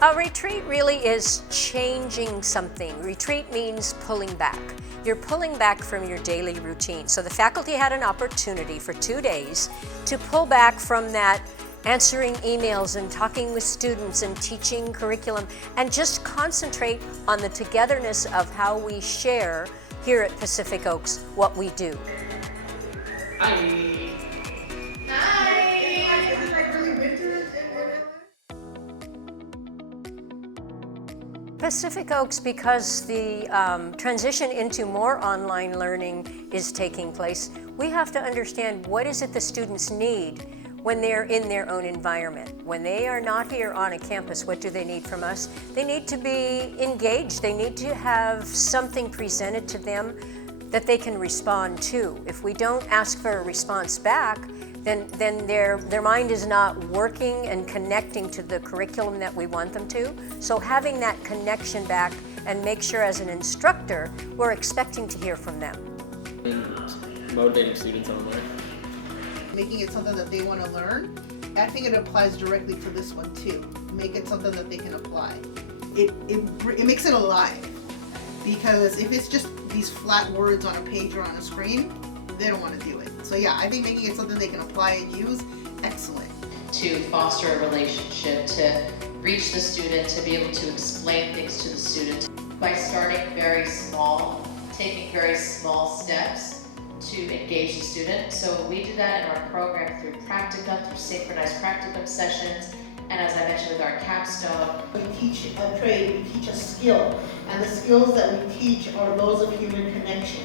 A retreat really is changing something. Retreat means pulling back. You're pulling back from your daily routine. So the faculty had an opportunity for 2 days to pull back from that answering emails and talking with students and teaching curriculum and just concentrate on the togetherness of how we share here at Pacific Oaks what we do. Hi. Hi. Is it like really winter in Pacific Oaks, because the transition into more online learning is taking place, we have to understand what is it the students need when they're in their own environment. When they are not here on a campus, what do they need from us? They need to be engaged. They need to have something presented to them that they can respond to. If we don't ask for a response back, then their mind is not working and connecting to the curriculum that we want them to. So having that connection back and make sure as an instructor, we're expecting to hear from them. Motivating students online. making it something that they want to learn. I think it applies directly to this one too. Make it something that they can apply. It makes it alive, because if it's just these flat words on a page or on a screen, they don't want to do it. So yeah, I think making it something they can apply and use, excellent. To foster a relationship, to reach the student, to be able to explain things to the student by starting very small, taking very small steps to engage the student. So we do that in our program through practicum, through synchronized practicum sessions, and as I mentioned with our capstone. We teach a trade, we teach a skill, and the skills that we teach are those of human connection.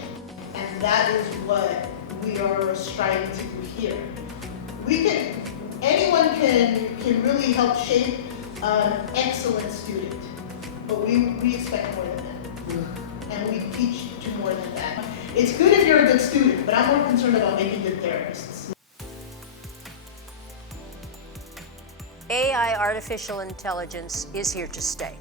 And that is what we are striving to do here. Anyone can really help shape an excellent student, but we expect more than that. And we teach to more than that. It's good if you're a good student, but I'm more concerned about making good therapists. AI, artificial intelligence, is here to stay.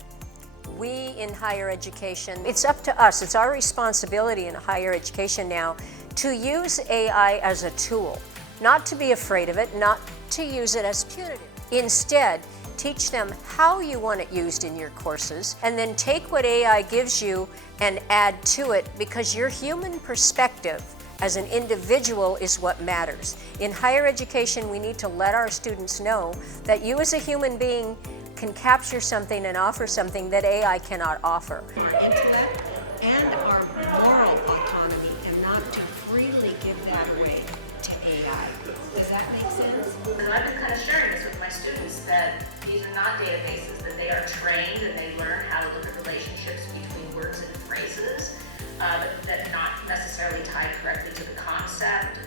We in higher education, it's up to us, it's our responsibility in higher education now to use AI as a tool, not to be afraid of it, not to use it as punitive. Instead, teach them how you want it used in your courses, and then take what AI gives you and add to it, because your human perspective as an individual is what matters. In higher education, we need to let our students know that you as a human being can capture something and offer something that AI cannot offer. Our intellect and our moral autonomy, and not to freely give that away to AI. Does that make sense? And I've been kind of sharing this with my students, that these are not databases, that they are trained and they learn how to look at relationships between words and phrases, that are not necessarily tied correctly to the concept.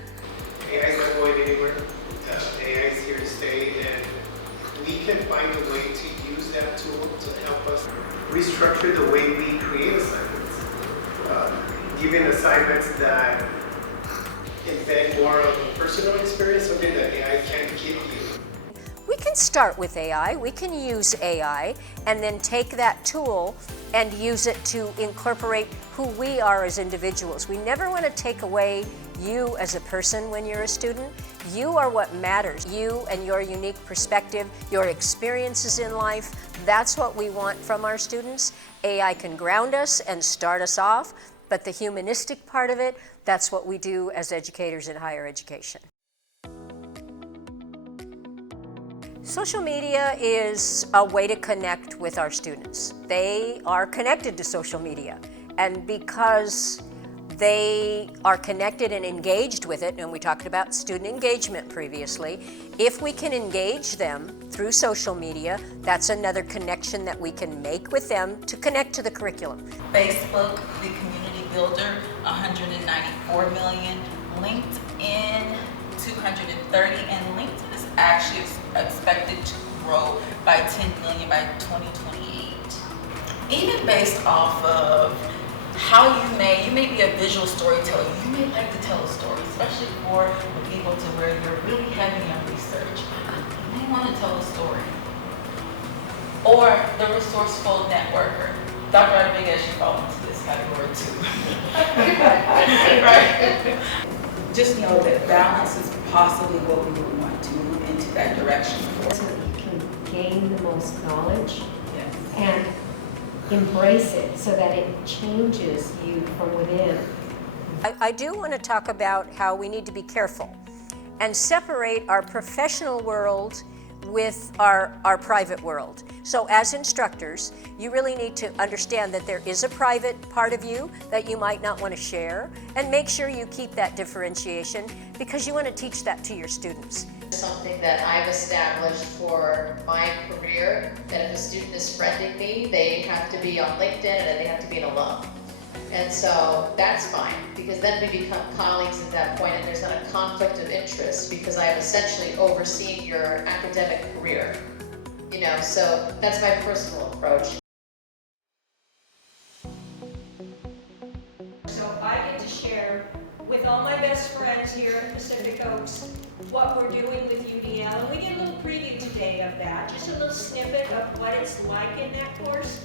AI is not going anywhere. AI is here to stay, and we can find a way to use that tool to help us restructure the way we create assignments. Giving assignments that embed more of a personal experience, something that AI can't give you. We can start with AI, we can use AI, and then take that tool and use it to incorporate who we are as individuals. We never want to take away you as a person when you're a student. You are what matters. You and your unique perspective, your experiences in life, that's what we want from our students. AI can ground us and start us off, but the humanistic part of it, that's what we do as educators in higher education. Social media is a way to connect with our students. They are connected to social media, and because they are connected and engaged with it, and we talked about student engagement previously, if we can engage them through social media, that's another connection that we can make with them to connect to the curriculum. Facebook, the community builder, 194 million, LinkedIn, 230, and LinkedIn is actually expected to grow by 10 million by 2028. Even based off of how you may be a visual storyteller, you may like to tell a story, especially for the people to where you're really heavy on research. You may want to tell a story. Or the resourceful networker. Dr. Rodriguez, you fall into this category too. Right? Just know that balance is possibly what we would want to move into that direction for. So that you can gain the most knowledge, Yes. and embrace it so that it changes you from within. I do want to talk about how we need to be careful and separate our professional world with our private world. So as instructors, you really need to understand that there is a private part of you that you might not want to share, and make sure you keep that differentiation because you want to teach that to your students. Something that I've established for my career, that if a student is friending me, they have to be on LinkedIn and they have to be an alum. And so that's fine, because then we become colleagues at that point, and there's not a conflict of interest because I am essentially overseeing your academic career. You know, so that's my personal approach. So I get to share with all my best friends here at Pacific Oaks what we're doing with UDL, and we get a little preview today of that, just a little snippet of what it's like in that course,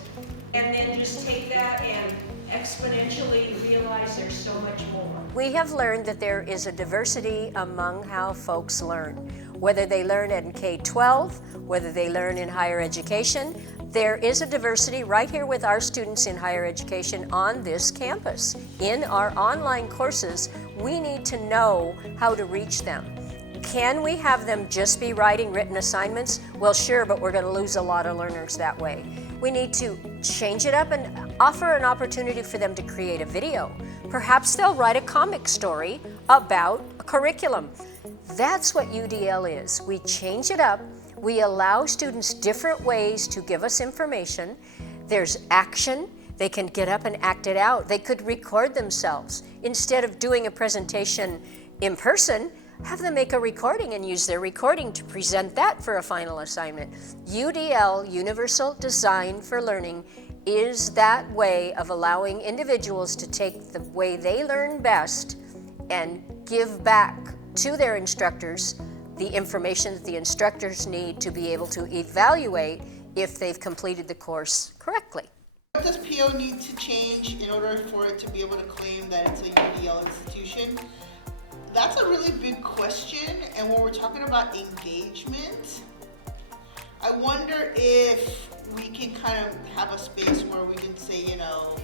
and then just take that and exponentially realize there's so much more. We have learned that there is a diversity among how folks learn. Whether they learn in K-12, whether they learn in higher education, there is a diversity right here with our students in higher education on this campus. In our online courses, we need to know how to reach them. Can we have them just be writing written assignments? Well, sure, but we're going to lose a lot of learners that way. We need to change it up and offer an opportunity for them to create a video. Perhaps they'll write a comic story about a curriculum. That's what UDL is. We change it up. We allow students different ways to give us information. There's action. They can get up and act it out. They could record themselves. Instead of doing a presentation in person, have them make a recording and use their recording to present that for a final assignment. UDL, Universal Design for Learning, is that way of allowing individuals to take the way they learn best and give back to their instructors the information that the instructors need to be able to evaluate if they've completed the course correctly. What does PO need to change in order for it to be able to claim that it's a UDL institution? That's a really big question, and when we're talking about engagement, I wonder if we can kind of have a space where we can say, you know,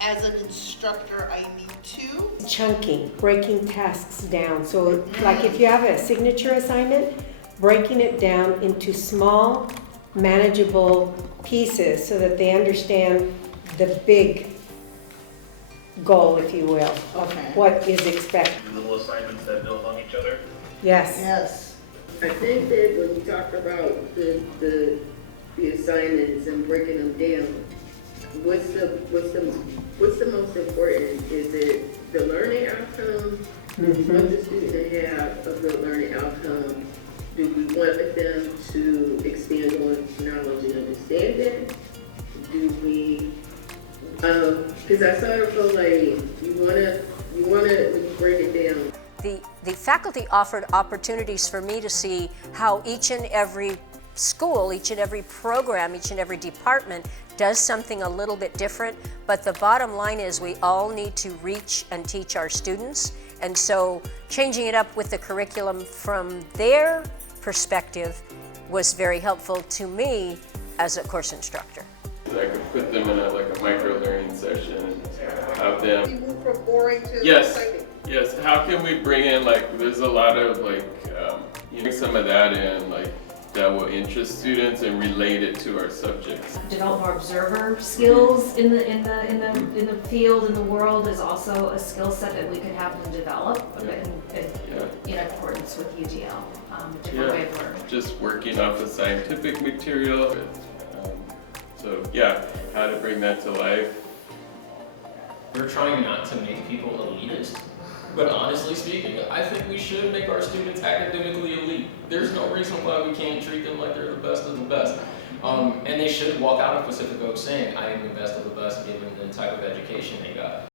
as an instructor, I need to. Chunking, breaking tasks down. So like if you have a signature assignment, breaking it down into small, manageable pieces so that they understand the big goal, if you will, of what is expected. Little assignments that build on each other. Yes. Yes. I think that when you talk about the assignments and breaking them down, what's the most important? Is it the learning outcome? Do we want the student to have a good learning outcome? Do we want them to expand on knowledge and understanding? Do we? Because I sort of feel like you wanna break it down. The faculty offered opportunities for me to see how each and every school, each and every program, each and every department does something a little bit different, but the bottom line is we all need to reach and teach our students, and so changing it up with the curriculum from their perspective was very helpful to me as a course instructor. I could put them in a micro learning session and have them. You move from boring to Yes. exciting. Yes. How can we bring in there's a lot of some of that in that will interest students and relate it to our subjects. Develop more observer skills in the field, in the world, is also a skill set that we could have them develop in accordance with UDL, a different way of learning. Just working off the scientific material. How to bring that to life. We're trying not to make people elitist, but honestly speaking, I think we should make our students academically elite. There's no reason why we can't treat them like they're the best of the best. And they should walk out of Pacific Oaks saying, I am the best of the best given the type of education they got.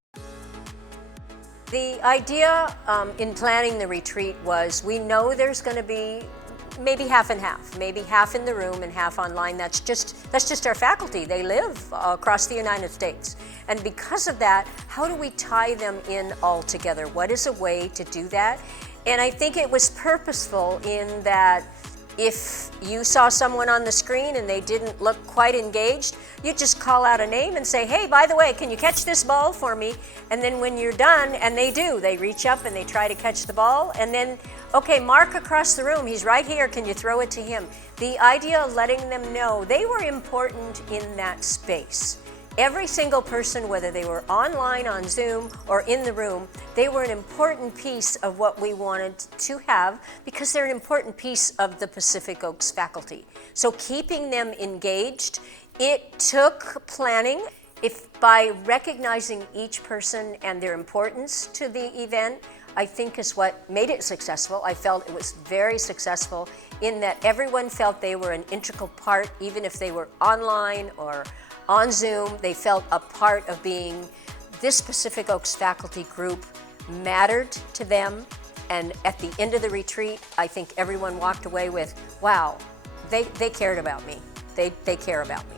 The idea in planning the retreat was we know there's going to be maybe half and half, maybe half in the room and half online. That's just our faculty. They live across the United States. And because of that, how do we tie them in all together? What is a way to do that? And I think it was purposeful in that If you saw someone on the screen and they didn't look quite engaged, you just call out a name and say, hey, by the way, can you catch this ball for me? And then when you're done, and they do, they reach up and they try to catch the ball, and then, okay, Mark across the room, he's right here, can you throw it to him? The idea of letting them know they were important in that space. Every single person, whether they were online on Zoom or in the room, they were an important piece of what we wanted to have because they're an important piece of the Pacific Oaks faculty. So keeping them engaged, it took planning. If by recognizing each person and their importance to the event, I think is what made it successful. I felt it was very successful in that everyone felt they were an integral part, even if they were online or on Zoom. They felt a part of being this Pacific Oaks faculty group mattered to them. And at the end of the retreat, I think everyone walked away with, wow, they cared about me. They care about me.